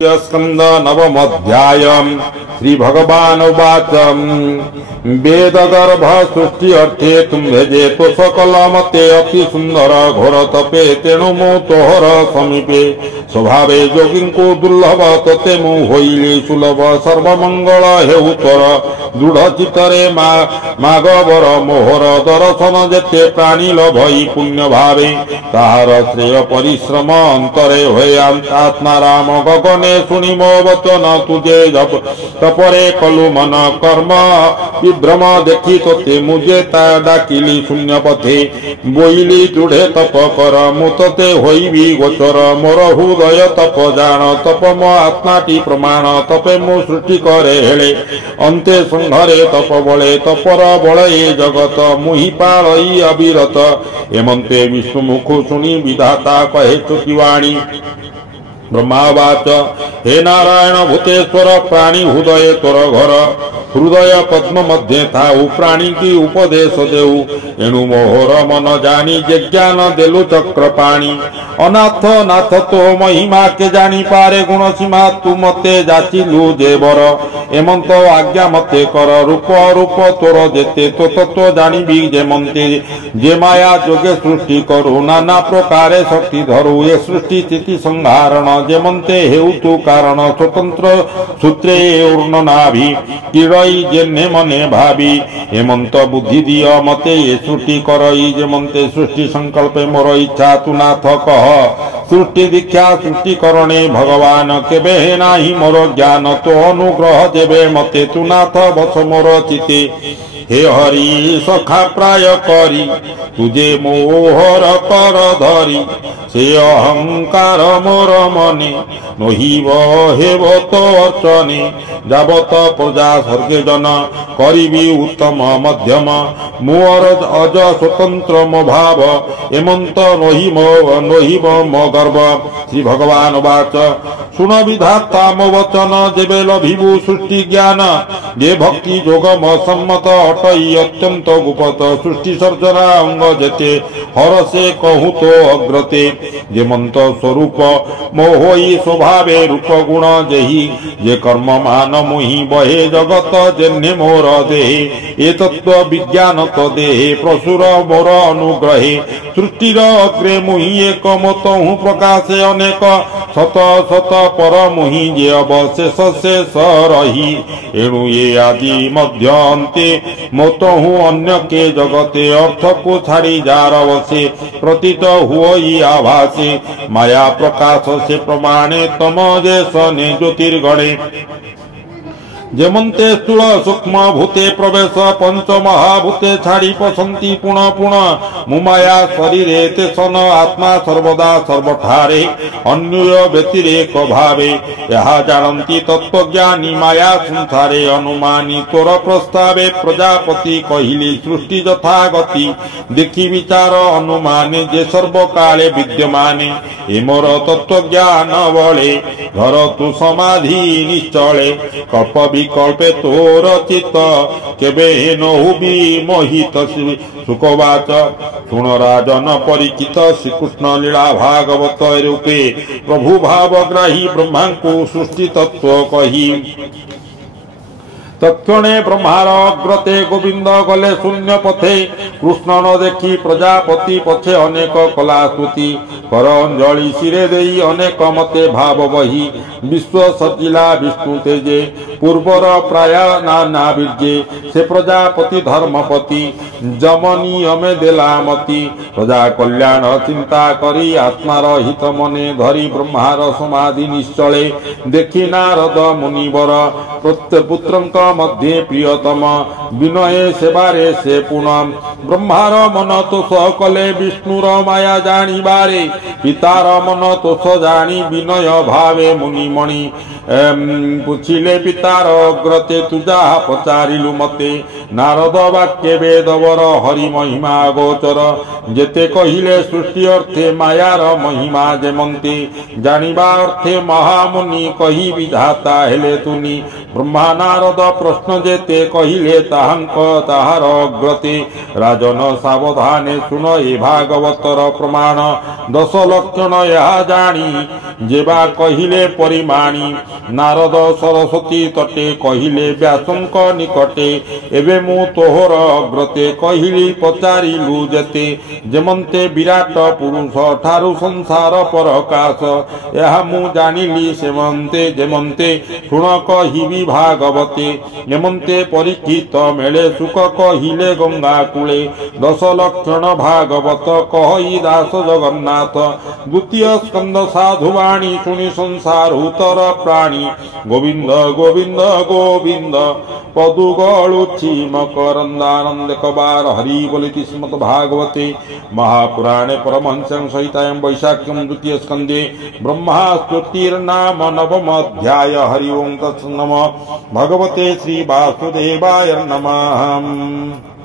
स्कंद नवमोऽध्याय श्री भगवान उवाच वेद गर्भ सृष्टि अर्थे तुम्भेजे तो सकल मते अति सुंदर घोर तपे तेणु मु तोहर समीपे स्वभावे जोगी को दुर्लभ तते मु होइली सुलभ सर्वमंगल हेउ तोर दृढ़ चित्तरे मागवर मोहर दर्शन जेते प्राणी लभई पुण्य भावे ताहार श्रेय परिश्रम अंतरे होय आत्माराम गगने सुनी मो वचन तुझे जप तपरे कलु मन कर्म विभ्रम देखी तोते मुझे डाकिली शून्य पथे बोइली दृढ़े तप कर मु तते होइबी गोचर मोर हृदय तप जान तप मो आत्माटी प्रमाण तपे मु सृष्टि करे हेले अंते संघरे तप बले तपर बले जगत मुहि पालई अविरत एमंते विष्णु मुख सुनी विधाता कहे चुकीवाणी ब्रह्मावाच हे नारायण भूतेश्वर प्राणी हृदय तोर घर हृदय पद्म मध्य थाऊ प्राणी की उपदेश देऊ एणु मोहर मन जानी जे ज्ञान देलु चक्र पाणी अनाथ नाथ तो महिमा के जानी पारे गुण सीमा तू मते जाचिलु जे बर एमंत आज्ञा मते कर रूप रूप तोर जेते तो तत्व जानिबी जे मंते जे माया जोगे सृष्टि करू नाना प्रकारे शक्ति धरू ये सृष्टि स्थिति संहारण जे मंते हेउ तू कारण स्वतंत्र सूत्रे ऊर्णनाभि किरई जेने मने भावी हेमंत बुद्धि दिय मते ये सृष्टि करई जे मंते सृष्टि संकल्पे मोर इच्छा तू नाथ कह सृष्टि दीक्षा सृष्टि करणे भगवान केबे नाही मोर ज्ञान तो अनुग्रह देवे मते तू नाथ बस मोर चिते हे हरि सखा प्राय करी तुझे मोहर कर धरी से अहंकार मोर मने नहिब हेब तो अर्चने जावत प्रजा स्वर्गे जन करिबी उत्तम मध्यम मोर अज स्वतंत्र मो भाव एमंत नहिब मो गर्व श्री भगवान वाच सुन विधाता मो वचन जेबे लभिबु सृष्टि ज्ञान जे भक्ति जोग म सम्मत हटई अत्यंत गुपत सृष्टि सर्जना अंग जेते हर से कहूँ तो अग्रते जेमंत स्वरूप मोहि स्वभावे रूप गुण जेहि जे कर्म मान मुहि बहे जगत जेन्हे मोर देहे ए तत्व विज्ञान तो देहे प्रसुर मोर अनुग्रहे सृष्टिर अग्रे मुहि एक मत हूँ प्रकाशे अनेक शत शत पर मुहि जे अवशेष शेष रही एणु ये आदि मध्य अंते मत हूँ अन्य के जगते अर्थ को छाड़ी जार वसे प्रतीत हुई आभासे माया प्रकाश से प्रमाणे तम जैसने ज्योतिर्गणे जेमंते स्थूल सूक्ष्म भूते प्रवेश पंच महाभूते छाड़ी पसंती पुण पुण मुमाया शरीरे ते सन आत्मा सर्वदा सर्वठारे अन्य व्यतिरेक भावे यहा जानती तत्वज्ञानी माया संसारे अनुमानी तोर प्रस्तावे प्रजापति कहिली सृष्टि यथा गति देखी विचार अनुमाने जे सर्व काले विद्यमाने ए मोर तत्वज्ञान बले धर तु समाधि निश्चले कल्प विकल्पे तोर चित्त केबे नहुबी मोहित सुखवाच सुन राजन परिचित श्रीकृष्ण लीला भागवत रूपे प्रभु भावग्राही ब्रह्मा को सृष्टि तत्व कही तत्क्षणे ब्रह्मार अग्रते गोविंद गले शून्य पथे कृष्ण न देखी प्रजापति पछे अनेक कला स्तुति कर अंजलि शिरे देई अनेक मते भाव बही विश्व सजिला विष्णु तेजे पूर्वर प्राय नाना बीर्जे से प्रजापति धर्मपति जमनी अमे देलामती प्रजा कल्याण चिंता करी आत्मार हित मने धरी ब्रह्मार समाधि निश्चले देखी नारद मुनिवर पुत्रंक मध्य प्रियतम विनय सेवारे से पुनः ब्रह्मार मन तोष कले विष्णुर माया जानी बारे पितार मन तोष जानी विनय भावे मुनिमणि पुछिले पितार अग्रते तुजा पचारिलु मते नारद वाक्य वेदवर हरि महिमा गोचर जेते कहिले सृष्टि अर्थे मायार महिमा जेमंते जानिबा अर्थे महामुनि कही विधाता हेले तुनी ब्रह्मा नारद प्रश्न जेते कहिले ताहार अग्रते राजन सावधाने सुन ए भागवतर प्रमाण 10 लक्षण यहा जानी जेबा कहिले परिमाणी नारद सरस्वती तटे कहिले व्यासंक निकटे एबे मु तोहर अग्रते कहिली पचारिलु जते जेमंते विराट पुरुष ठारु संसार परकाश यह मु जानिली सेमंते जेमंते शुण कहिबी भागवते जेमंते परीक्षित मेले सुख कहिले गंगा कूले 10 लक्षण भागवत कहि दास जगन्नाथ द्वितीय स्कंद साधुवाणी सुनि संसार उतर प्राणी गोविंद गोविंद गोविंद पदु गळुछि मकरंदानंद कबार हरि बोलिति श्रीमद् भागवते महापुराणे परमहंस्यां सहितायां वैशाख्यं द्वितीय स्कंदे ब्रह्मा स्तुतिर्नाम नवम अध्याय हरि ओं तत्सत् नमः भगवते श्री वासुदेवाय नमः।